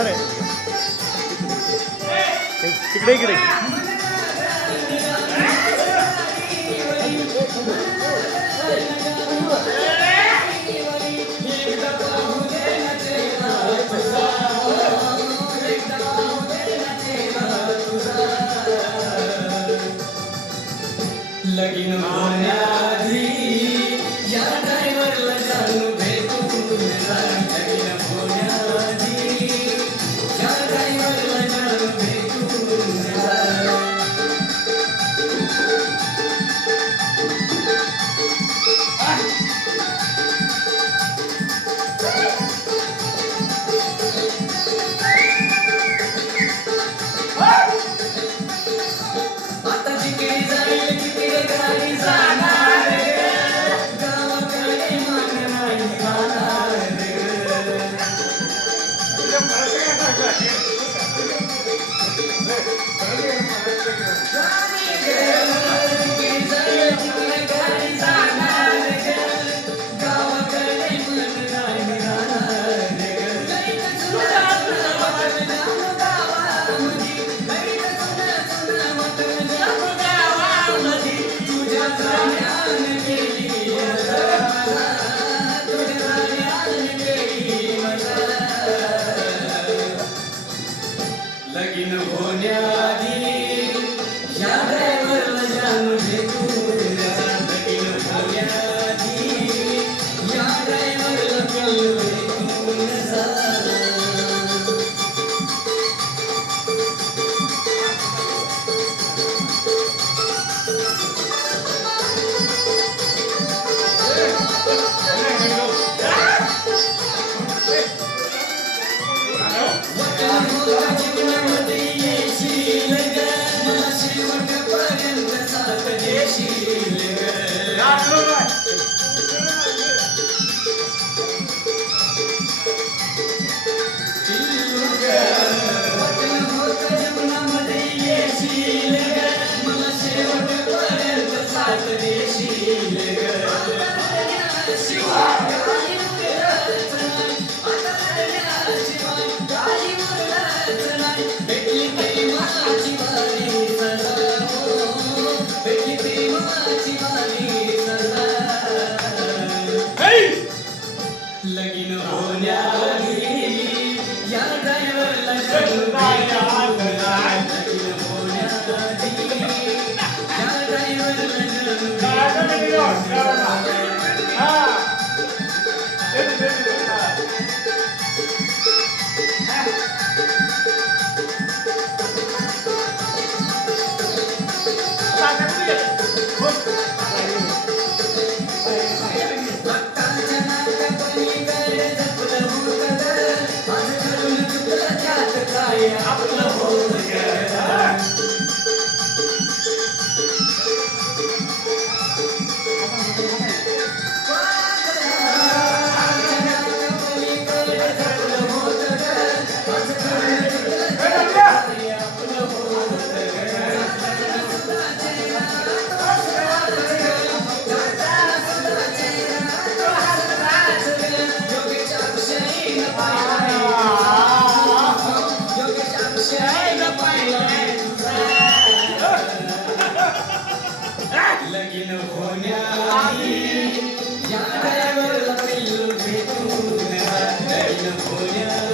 Sir इकडे इकडे लगीन होण्याआधी या ड्रायव्हरला जाणू भेटून जा. लगीन होण्याआधी या ड्रायव्हरला जाणू भेटून जा. आता जिकडे जाईल तिकडे गाडी जाणार ग. गावाकडे मान नाही राहणार ग. जिकडे जाईल तिकडे गाडी जाणार ग. गावाकडे मान नाही राहणार ग. लईत जुनं वाटलं गावामध्ये. लईत जुनं वाटलं गावामध्ये. तुझ्या जाण्यानं गेली मजा. तुझ्या जाण्यानं गेली मजा. लगीन होण्याआधी या ड्रायव्हरला जाणू भेटून जा. लगीन होण्याआधी या ड्रायव्हरला जाणू भेटून जा. जीवनामध्ये येशील ग. मला शेवटपर्यंत साथ देशील ग. जीवनामध्ये येशील ग. मला शेवटपर्यंत साथ देशील ग. भेटली प्रेमाची वाली सदा. भेटली प्रेमाची वाली सदा. लगीन होण्याआधी या ड्रायव्हरला जाणू भेटून जा. लगीन होण्याआधी या ड्रायव्हरला जाणू भेटून जा. भक्तांच्या नाकापलीकडे जपलं होतं ग. आज घडून चुकलं त्यात काय आपलं होतं ग. नाकापलीकडे जपलं होतं ग. आज घडून चुकलं त्यात काय आपलं होतं ग. लगीन होण्याआधी या ड्रायव्हरला भेटून जा. लगीन होण्याआधी